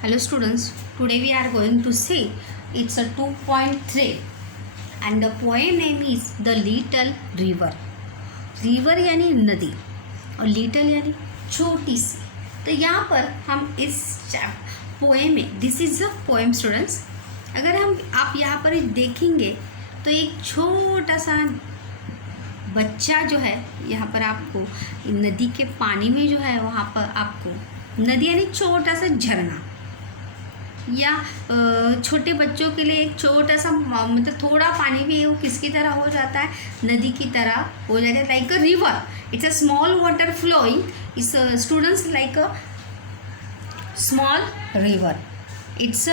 Hello students, today we are going to see it's a 2.3 and the poem name is The Little River. River यानी नदी और little यानी छोटी सी. तो यहाँ पर हम इस पोएम में this is a poem students. अगर हम आप यहाँ पर देखेंगे तो एक छोटा सा बच्चा जो है यहाँ पर आपको नदी के पानी में जो है वहाँ पर आपको नदी यानी छोटा सा झरना या छोटे बच्चों के लिए एक छोटा सा मतलब थोड़ा पानी भी वो किसकी तरह हो जाता है, नदी की तरह हो जाता है. Like a river, it's a small water flowing. It's students like a small river. It's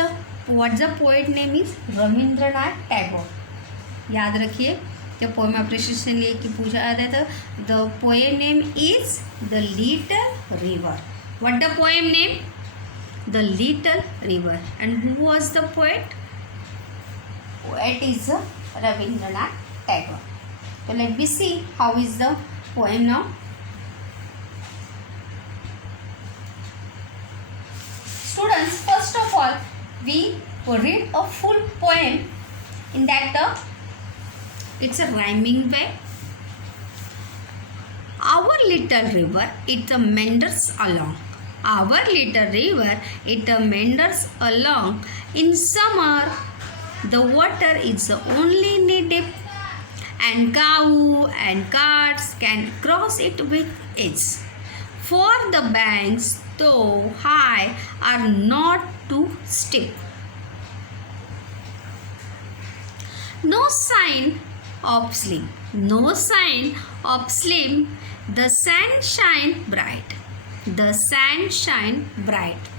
what the poet name is Rabindranath Tagore. याद रखिए जब पोएम अप्रिशिएशन लिए कि पूछा जाता है तो the poem name is the little river. What the poem name? The Little River. And who was the poet? Poet is Rabindranath Tagore. So let me see how is the poem now. Students, first of all we read a full poem in that it's a rhyming way. Our little river, it meanders along. Our little river, it meanders along. In summer, the water is only knee deep, and cow and carts can cross it with ease. For the banks, though high, are not too steep. No sign of slim, no sign of slim. The sun shine bright. The sand shine bright.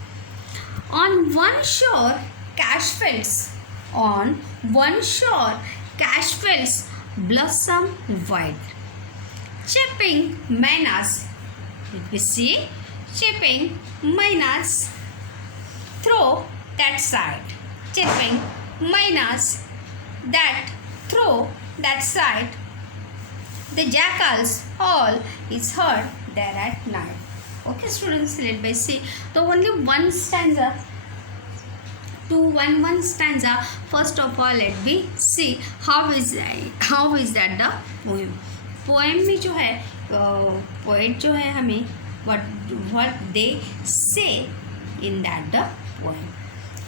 On one shore, cash fields. On one shore, cash fields blossom white. Chipping mynas. We see chipping mynas through that side. Chipping mynas that through that side. The jackals all is heard there at night. Okay students, let me see. So only one stanza, one stanza. First of all let me see how is that the poem. Poem में जो है poet जो है हमें what they say in that the poem.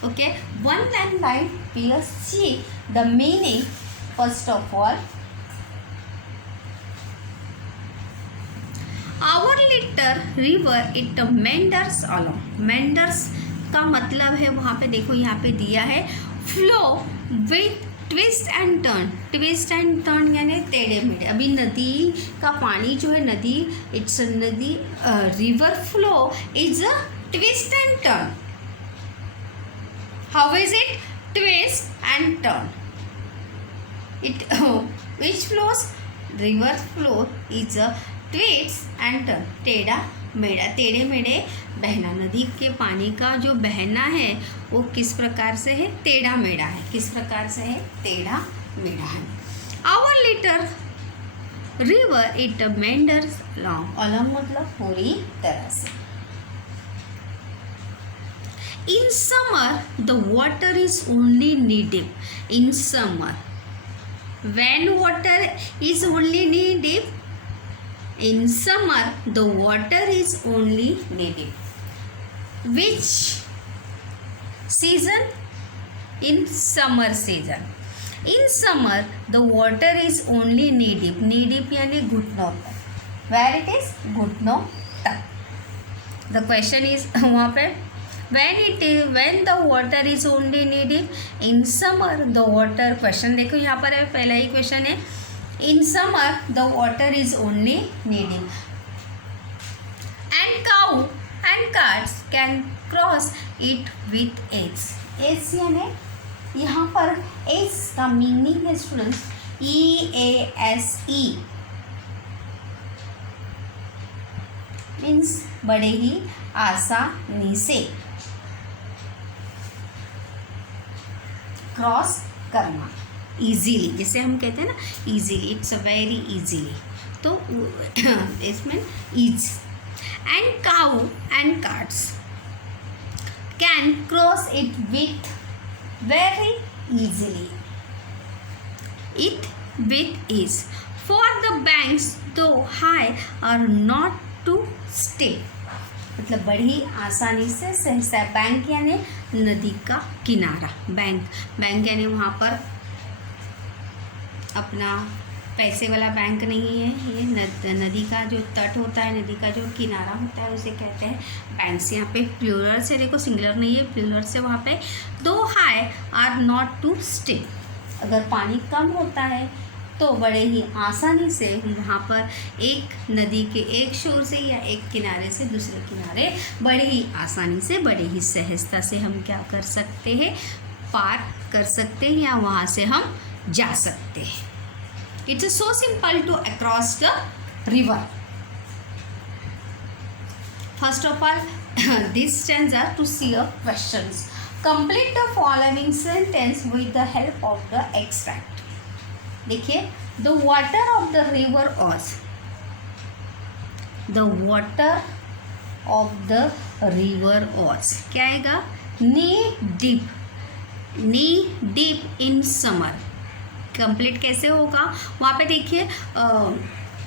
Okay, one line we'll see the meaning. First of all, our little river it meanders along. meanders का मतलब है वहाँ पे देखो यहाँ पे दिया है flow with twist and turn. twist and turn यानी टेढ़े मेढ़े. अभी नदी का पानी जो है नदी इट्स नदी river flow is a twist and turn. How is it? Twist and turn. It which flows? River flow is a twist and turn. टेढ़ा मेढ़ा, टेढ़े मेढ़े बहना. नदी के पानी का जो बहना है वो किस प्रकार से है? टेढ़ा मेढ़ा है. किस प्रकार से है? टेढ़ा मेढ़ा है. Our little river it meanders along. Along मतलब पूरी तरह से. In summer the water is only knee deep. In summer when water is only knee deep. In summer, the water is only knee deep. Which season? In summer season. In summer, the water is only knee deep. Knee deep यानी घुटनों तक. Where it is? घुटनों तक. The question is वहाँ पे when the water is only knee deep. In summer, the water. Question देखो यहाँ पर है, पहला ही क्वेश्चन है. In summer, the water is only knee deep. And cow and carts can cross it with ease. Ease यानी यहाँ पर ease का मीनिंग है स्टूडेंट्स EASE मीन्स बड़े ही आसानी से क्रॉस करना. ईजीली, जैसे हम कहते हैं ना easily, it's a very easily. तो इसमें ease. And cow and carts can cross it with very easily. It with ease. For the banks, though high, are not too steep. मतलब बड़ी आसानी से सहसा. बैंक यानी नदी का किनारा. बैंक यानी वहाँ पर अपना पैसे वाला बैंक नहीं है. ये नदी का जो तट होता है, नदी का जो किनारा होता है, उसे कहते हैं बैंक्स. यहाँ पे प्लूरल से, देखो सिंगुलर नहीं है, प्लूरल से. वहाँ पे दो हाई आर नॉट टू स्टिप. अगर पानी कम होता है तो बड़े ही आसानी से वहाँ पर एक नदी के एक छोर से या एक किनारे से दूसरे किनारे बड़े ही आसानी से, बड़े ही सहजता से हम क्या कर सकते हैं, पार कर सकते हैं या वहाँ से हम जा सकते हैं. It is so simple to across the river. First of all, this stanza to see a questions. Complete the following sentence with the help of the extract. देखिए, the water of the river Ouse. The water of the river Ouse. क्या आएगा? Knee deep in summer. Complete कैसे होगा? वहाँ पे देखिए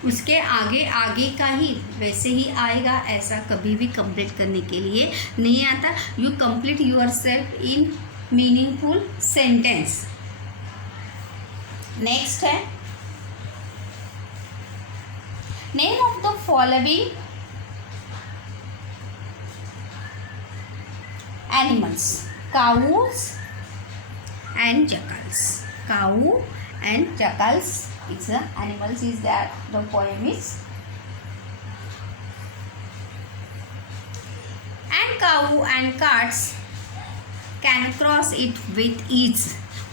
उसके आगे का ही वैसे ही आएगा, ऐसा कभी भी कंप्लीट करने के लिए नहीं आता. You complete yourself in meaningful sentence. Next है name of the following animals. Cows and jackals. Cow and jackals, it's the animals is that the poem is. And cow and carts can cross it with ease.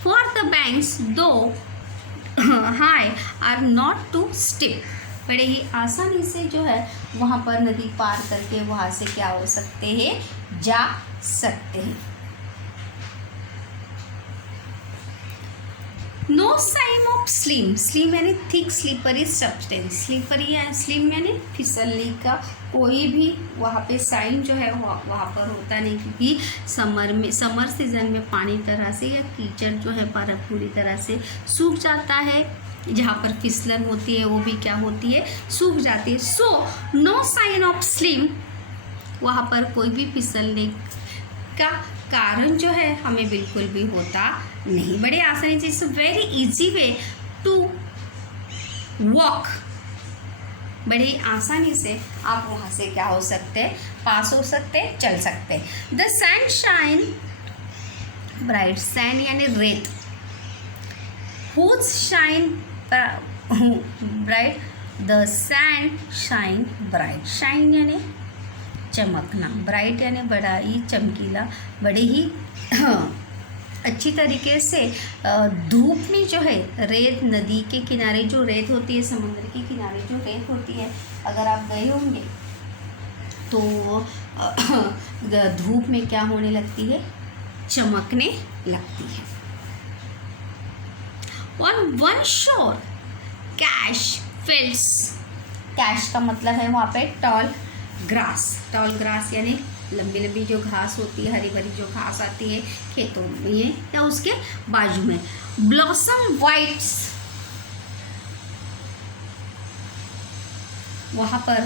For the banks, though high, are not too steep. बड़े ही आसानी से जो है वहाँ पर नदी पार करके वहाँ से क्या हो सकते हैं, जा सकते हैं. नो साइन ऑफ स्लिम यानी थिक स्लीपरी सब्सटेंस. स्लीपरी या स्लिम यानी फिसलने का कोई भी वहाँ पे साइन जो है वहाँ पर होता नहीं, क्योंकि समर सीजन में पानी तरह से या कीचड़ जो है पूरी तरह से सूख जाता है. जहाँ पर फिसलन होती है वो भी क्या होती है, सूख जाती है. So no sign of slime, वहाँ पर कोई भी फिसलने का कारण जो है हमें बिल्कुल भी होता नहीं. बड़े आसानी से, it's very easy way to walk. बड़ी आसानी से आप वहाँ से क्या हो सकते हैं, पास हो सकते हैं, चल सकते हैं. The sand shine bright. Sand यानी रेत. Whose shine bright. The sand shine bright. Shine यानी चमकना, ब्राइट यानी बड़ा ही चमकीला, बड़े ही अच्छी तरीके से. धूप में जो है रेत, नदी के किनारे जो रेत होती है, समुद्र के किनारे जो रेत होती है, अगर आप गए होंगे तो धूप में क्या होने लगती है, चमकने लगती है. ऑन वन शोर कैश फील्ड्स. कैश का मतलब है वहाँ पे टॉल ग्रास. टॉल ग्रास यानी लंबी लंबी जो घास होती है, हरी भरी जो घास आती है खेतों में या उसके बाजू में. Blossom whites. वहाँ पर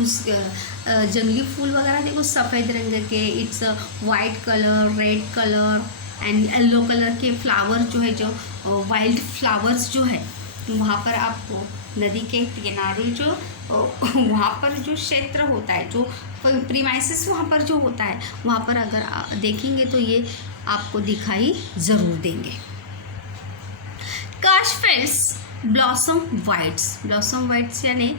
उस जंगली फूल वगैरह देखो सफ़ेद रंग के. It's white colour, red colour and yellow colour के फ्लावर जो है, जो वाइल्ड फ्लावर्स जो है, वहाँ पर आपको नदी के किनारे जो वहाँ पर जो क्षेत्र होता है, जो प्रीमाइसेस वहाँ पर जो होता है, वहाँ पर अगर देखेंगे तो ये आपको दिखाई ज़रूर देंगे. काशफेल्स ब्लॉसम वाइट्स. ब्लॉसम वाइट्स यानी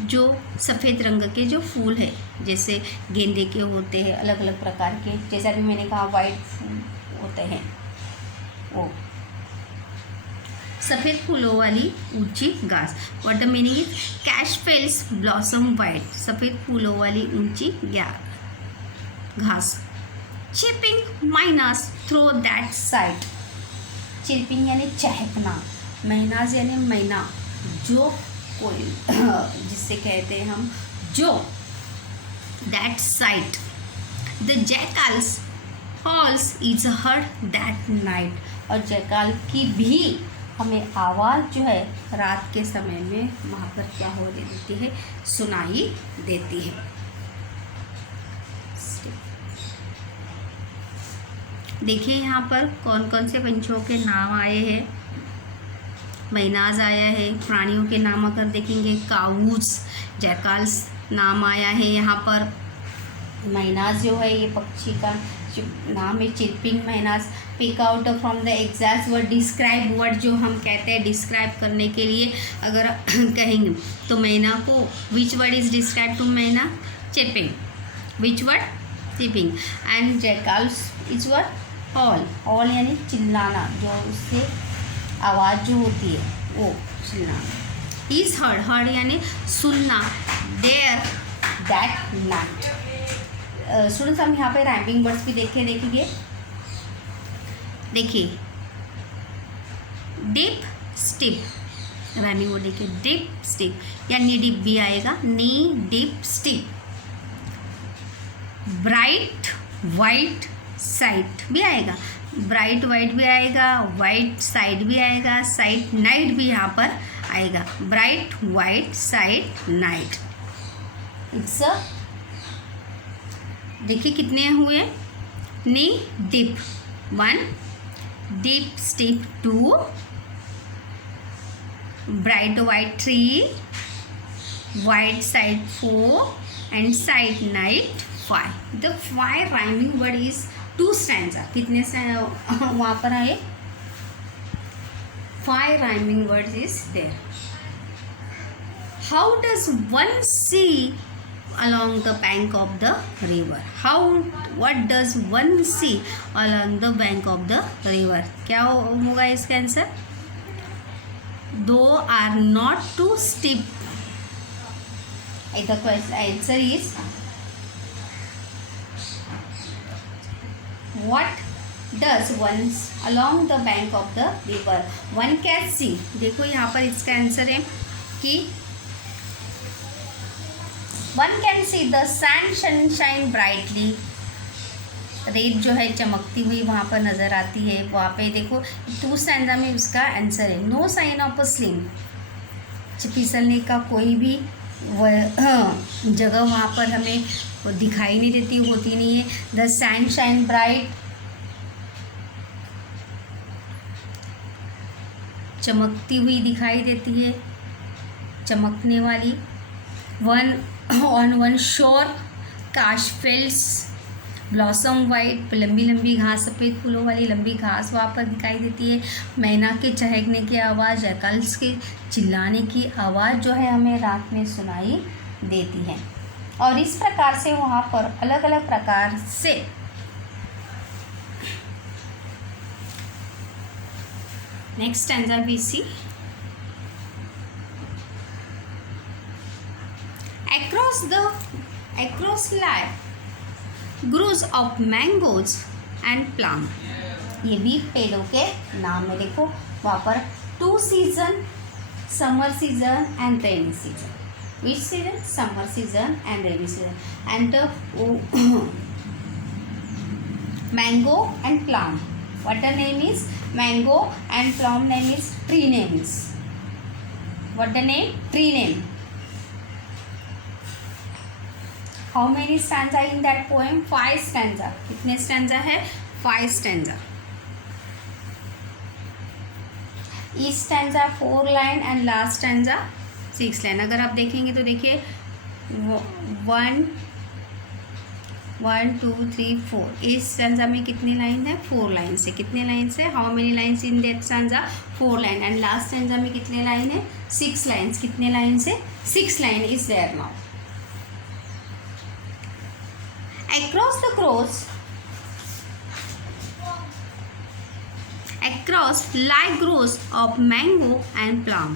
जो सफ़ेद रंग के जो फूल है, जैसे गेंदे के होते हैं, अलग अलग प्रकार के, जैसा कि मैंने कहा वाइट फूल होते हैं, वो सफ़ेद फूलों वाली ऊंची घास. What the meaning is, kash fields blossom white. सफ़ेद फूलों वाली ऊंची घास. Chirping mynas throng that side. Chirping यानी चहकना, मैनाज यानी मैना, जो कोई जिससे कहते हैं हम जो. That site the jackals halls is heard that night, और जैकाल की भी हमें आवाज़ जो है रात के समय में वहाँ पर क्या हो देती है, सुनाई देती है। देखिए यहाँ पर कौन कौन से पंछियों के नाम आए हैं। मैनाज आया है। प्राणियों के नाम अगर देखेंगे काऊस, जैकाल्स नाम आया है यहाँ पर। मैनाज जो है ये पक्षी का नाम है, chirping mynas. Pick out from the exact word, describe word जो हम कहते हैं डिस्क्राइब करने के लिए अगर कहेंगे तो मैना को, which word is describe to myna? Chirping. Which word? Chirping. And jackals is word? Howl. Howl यानी चिल्लाना, जो उससे आवाज़ जो होती है वो चिल्लाना। इज हर्ड, हर्ड यानी सुनना, देयर दैट नाइट। स्टूडेंट्स हम यहाँ पे राइमिंग वर्ड्स भी देखेंगे। देखिए डिप स्टिप, राइमिंग वर्ड देखिए, डिप स्टिप या नी डिप भी आएगा, नी डिप स्टिप। ब्राइट वाइट साइट भी आएगा, ब्राइट वाइट भी आएगा, वाइट साइड भी आएगा, साइट नाइट भी यहाँ पर आएगा। Bright white sight night. It's a, देखिए कितने हुए? Knee deep 1, deep steep 2, bright white 3, white side 4 and side night 5। The 5 rhyming word is 2 stanza. कितने से वहाँ पर आए? 5 rhyming words is there. How does one see along the bank of the river? What does one see along the bank of the river? क्या होगा इसका answer? Though are not too steep. The answer is what does one along the bank of the river? One can see. देखो यहाँ पर इसका answer है कि one can see the sand sunshine brightly. रेत जो है चमकती हुई वहाँ पर नज़र आती है। वहाँ पे देखो 2 स्टैंजा में उसका आंसर है। No sign of a slime, फिसलने का कोई भी जगह वहाँ पर हमें दिखाई नहीं देती, होती नहीं है। द सैंड शाइन ब्राइट, चमकती हुई दिखाई देती है, चमकने वाली। वन ऑन वन शोर काश फील्ड्स ब्लॉसम वाइट, लंबी लंबी घास, सफ़ेद फूलों वाली लंबी घास वहाँ पर दिखाई देती है। मैना के चहकने की आवाज़, जैकल्स के चिल्लाने की आवाज़ जो है हमें रात में सुनाई देती है। और इस प्रकार से वहाँ पर अलग अलग प्रकार से next stanza we see. Across lie groves of mangoes and plum। ये भी पेड़ों के नाम है। देखो वहाँ पर 2 season, summer season and rainy season. Which season? Summer season and rainy season. And mango and plum. What the name is? Mango and plum name is tree names. What the name? Tree name. How many stanza in that poem? 5 stanza. कितने stanza है? 5 stanza. Each stanza 4 line and last stanza 6 line. अगर आप देखेंगे तो देखिए 1 2 3 4। इस stanza में कितनी लाइन है? 4 लाइन से। कितने लाइन से? How many lines in that stanza? 4 line. And last stanza में कितने लाइन है? 6 लाइन्स। कितने लाइन से? 6 line is there now. Across the lie groves of mango and plum।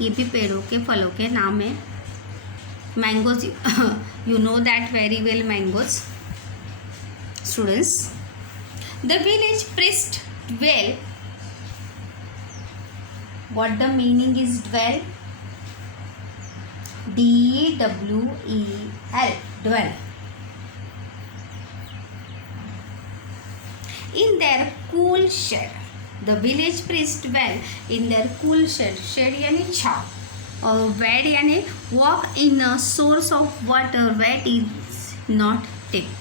ये भी पेड़ों के फलों के नाम है। Mangoes you know that very well, mangoes students। the village priest dwell। what the meaning is dwell? DWEL, dwell। in their cool shed. The village priest dwell in their cool shed. Shed यानी छाव और wed यानी walk in a source of water wet is not deep.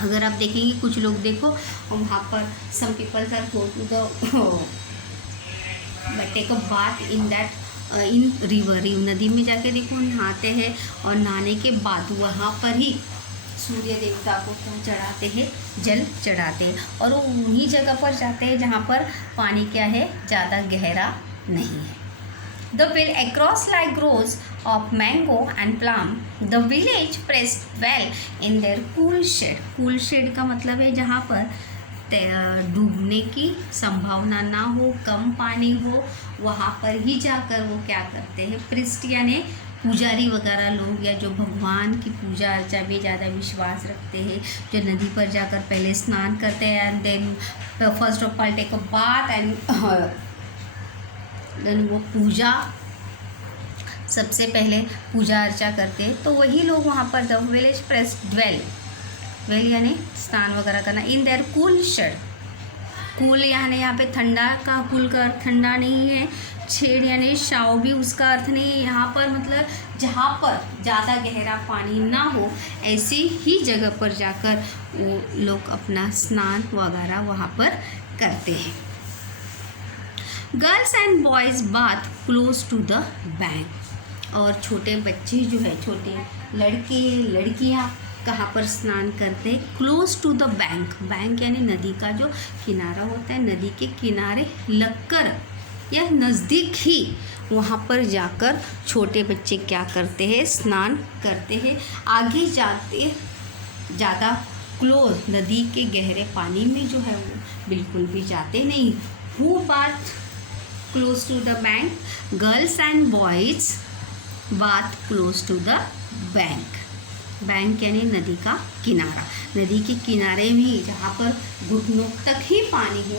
अगर आप देखेंगे कुछ लोग देखो वहाँ पर some people are go to the take a bath in that in river नदी में जाके देखो नहाते हैं और नहाने के बाद वहाँ पर ही सूर्य देवता को क्या चढ़ाते हैं, जल चढ़ाते हैं और वो उन्हीं जगह पर जाते हैं जहाँ पर पानी क्या है, ज़्यादा गहरा नहीं है. The will across like groves of mango and plum. The village priests dwell in their cool shade. Cool shade का मतलब है जहाँ पर डूबने की संभावना ना हो, कम पानी हो, वहाँ पर ही जाकर वो क्या करते हैं, प्रिस्ट यानी पुजारी वगैरह लोग या जो भगवान की पूजा अर्चा में ज़्यादा विश्वास रखते हैं, जो नदी पर जाकर पहले स्नान करते हैं and then first of all take a bath and then वो पूजा सबसे पहले पूजा अर्चा करते हैं, तो वही लोग वहाँ पर the village priests dwell. Dwell यानी स्नान वगैरह करना. In their cool shade. Cool यानी यहाँ पे ठंडा का कूल का अर्थ ठंडा नहीं है. शेड यानी छाव भी उसका अर्थ नहीं है. यहाँ पर मतलब जहाँ पर ज़्यादा गहरा पानी ना हो ऐसी ही जगह पर जाकर वो लोग अपना स्नान वगैरह वहाँ पर करते हैं. Girls and boys bath close to the bank. और छोटे बच्चे जो है, छोटे लड़के लड़कियाँ कहाँ पर स्नान करते हैं, close to the bank. Bank यानी नदी का जो किनारा होता है, नदी के किनारे लगकर या नज़दीक ही वहाँ पर जाकर छोटे बच्चे क्या करते हैं, स्नान करते हैं. आगे जाते ज़्यादा क्लोज नदी के गहरे पानी में जो है वो बिल्कुल भी जाते नहीं. Who bath close to the bank. Girls and boys bath close to the bank. Bank यानी नदी का किनारा. नदी के किनारे में ही जहाँ पर घुटनों तक ही पानी हो,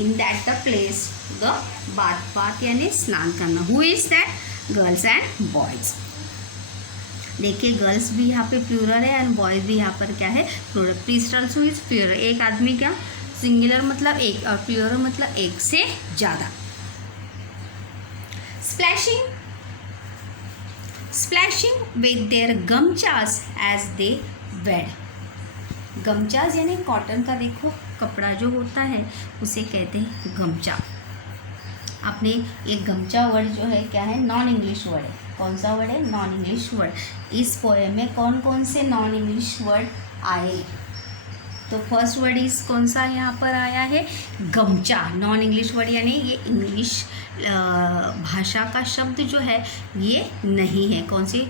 इन that the place the bath. Bath यानी स्नान करना. Who is that? Girls and boys. देखिए गर्ल्स भी यहाँ पे प्लूरल है एंड बॉयज़ भी यहाँ पर क्या है, plural. Priest also is plural. एक आदमी क्या, सिंगुलर मतलब एक और प्लूरल मतलब एक से ज़्यादा. Splashing with their gamchas as they wed. गमचाज यानी कॉटन का देखो कपड़ा जो होता है उसे कहते हैं गमचा. आपने एक गमचा वर्ड जो है क्या है, नॉन इंग्लिश वर्ड है. कौन सा वर्ड है? Non English word. इस पोएम में कौन कौन से नॉन इंग्लिश वर्ड आए? तो फर्स्ट वर्ड इस कौन सा यहाँ पर आया है, गमचा. नॉन इंग्लिश वर्ड यानी ये इंग्लिश भाषा का शब्द जो है ये नहीं है. कौन सी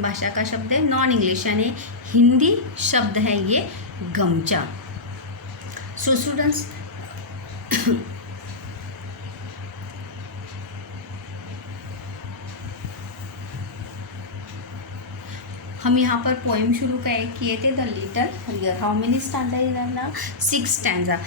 भाषा का शब्द है? नॉन इंग्लिश यानी हिंदी शब्द है ये गमचा. सो स्टूडेंट्स हम यहाँ पर पोएम शुरू किए थे, the little river. How many stanza is there? 6 stanza.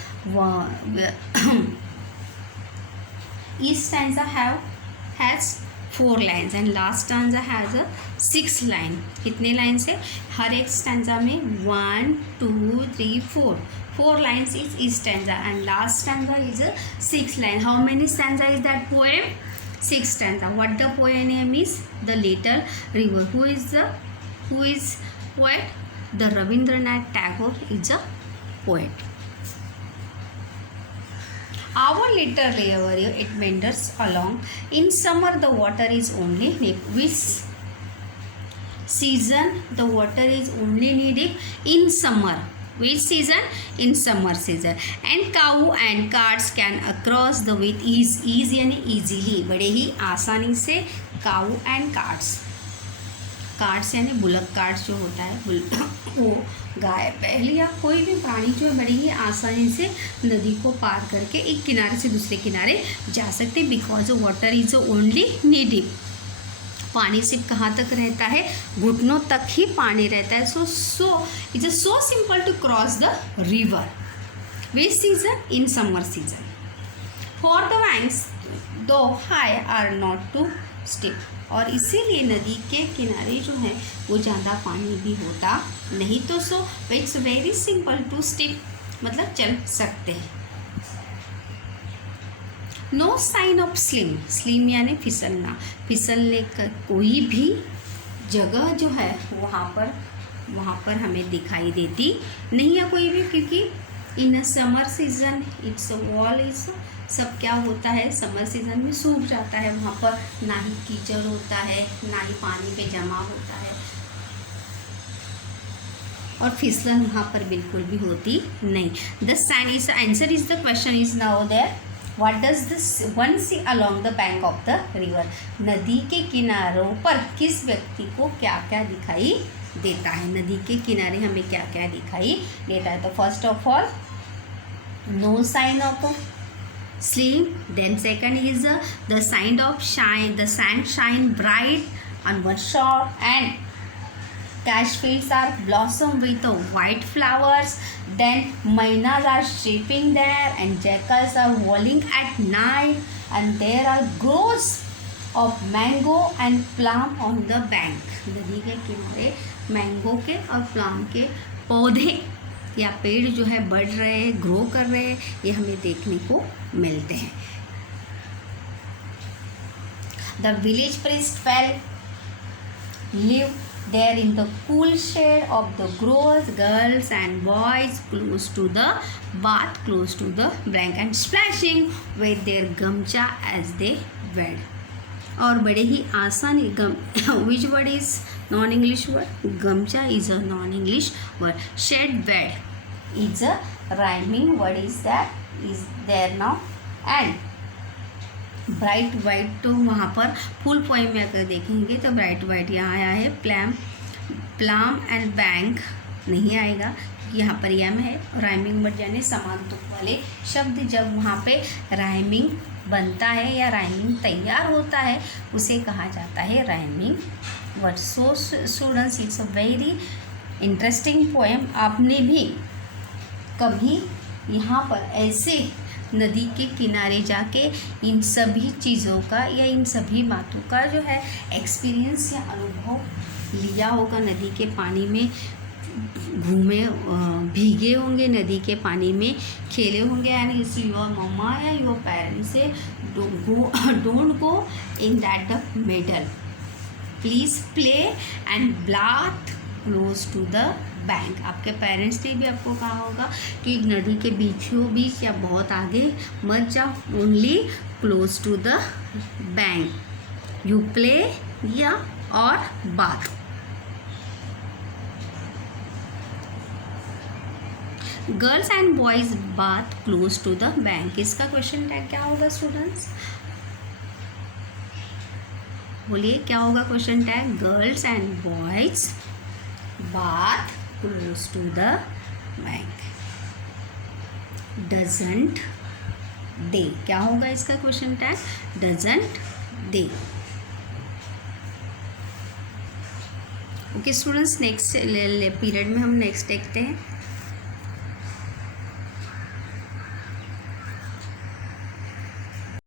Each stanza has 4 lines and last stanza has a 6 line. कितने लाइन्स है? हर एक स्टैंजा में 1 2 3 4 lines is each stanza and last stanza is a 6 line. How many stanza is that poem? 6 stanza. What the poem name is? The Little River. Who is poet? The Rabindranath Tagore is a poet. Our little river, it meanders along. In summer, the water is only deep. Which season the water is only deep? In summer. Which season? In summer season. And cow and carts can across the with ease. Ease यानी easily, बड़े ही आसानी से. cow and carts. Carts यानी bullock carts जो होता है वो गाय बैल या कोई भी प्राणी जो है बड़ी ही आसानी से नदी को पार करके एक किनारे से दूसरे किनारे जा सकते हैं. Because water is only needy. पानी सिर्फ कहाँ तक रहता है? घुटनों तक ही पानी रहता है. So it is so simple to cross the river. Which season? In summer season. For the banks though high are not too steep. और इसीलिए नदी के किनारे जो है वो ज़्यादा पानी भी होता नहीं. तो so it's very simple to step. मतलब चल सकते हैं। नो साइन ऑफ स्लिम यानी फिसलना, फिसलने का कोई भी जगह जो है वहाँ पर हमें दिखाई देती नहीं है कोई भी, क्योंकि इन summer season it's wall is सब क्या होता है, समर सीजन में सूख जाता है, वहाँ पर ना ही कीचड़ होता है, ना ही पानी पे जमा होता है, और फिसलन वहाँ पर बिल्कुल भी होती नहीं। The sand is answer is the question is now there, what does this one see along the bank of the river, नदी के किनारों पर किस व्यक्ति को क्या क्या दिखाई देता है, नदी के किनारे हमें क्या क्या दिखाई देता है। तो first of all no sign of slime, then second is the sign of shine, the sand shine bright on one shore and cash fields are blossom with white flowers, then mynas are sleeping there and jackals are howling at night, and there are groves of mango and plum on the bank, नदी के किनारे mango के और plum के पौधे या पेड़ जो है बढ़ रहे हैं, ग्रो कर रहे हैं, ये हमें देखने को मिलते हैं। The village priest fell live there in the cool shade of the groves, girls and boys close to the bath, close to the bank and splashing with their gamcha as they wed. और बड़े ही आसान which word is non English word, gamcha is a non English word, shed wed is a rhyming word, is that is there now, and bright white, तो वहाँ पर full poem में अगर देखेंगे तो ब्राइट वाइट यहाँ आया है, प्लाम एंड बैंक नहीं आएगा क्योंकि यहाँ पर यम है, राइमिंग वर्ड यानी समान तुक वाले शब्द जब वहाँ पे राइमिंग बनता है या राइमिंग तैयार होता है उसे कहा जाता है rhyming word. So students, it's a very interesting poem. आपने भी कभी यहाँ पर ऐसे नदी के किनारे जाके इन सभी चीज़ों का या इन सभी बातों का जो है एक्सपीरियंस या अनुभव लिया होगा, नदी के पानी में घूमे, भीगे होंगे, नदी के पानी में खेले होंगे, एंड इस योर मम्मा या योर पेरेंट्स से don't go in that the middle, please play and bathe close to the bank. आपके पेरेंट्स ने भी आपको कहा होगा कि नदी के बीचों बीच या बहुत आगे मत जाओ, only close to the bank you play या और bath. Girls and boys bath close to the bank, इसका क्वेश्चन टैग क्या होगा स्टूडेंट्स, बोलिए क्या होगा question tag, girls and boys bath close to the bank, doesn't they, क्या होगा इसका question tag, doesn't they। Okay students, next period में हम नेक्स्ट देखते हैं।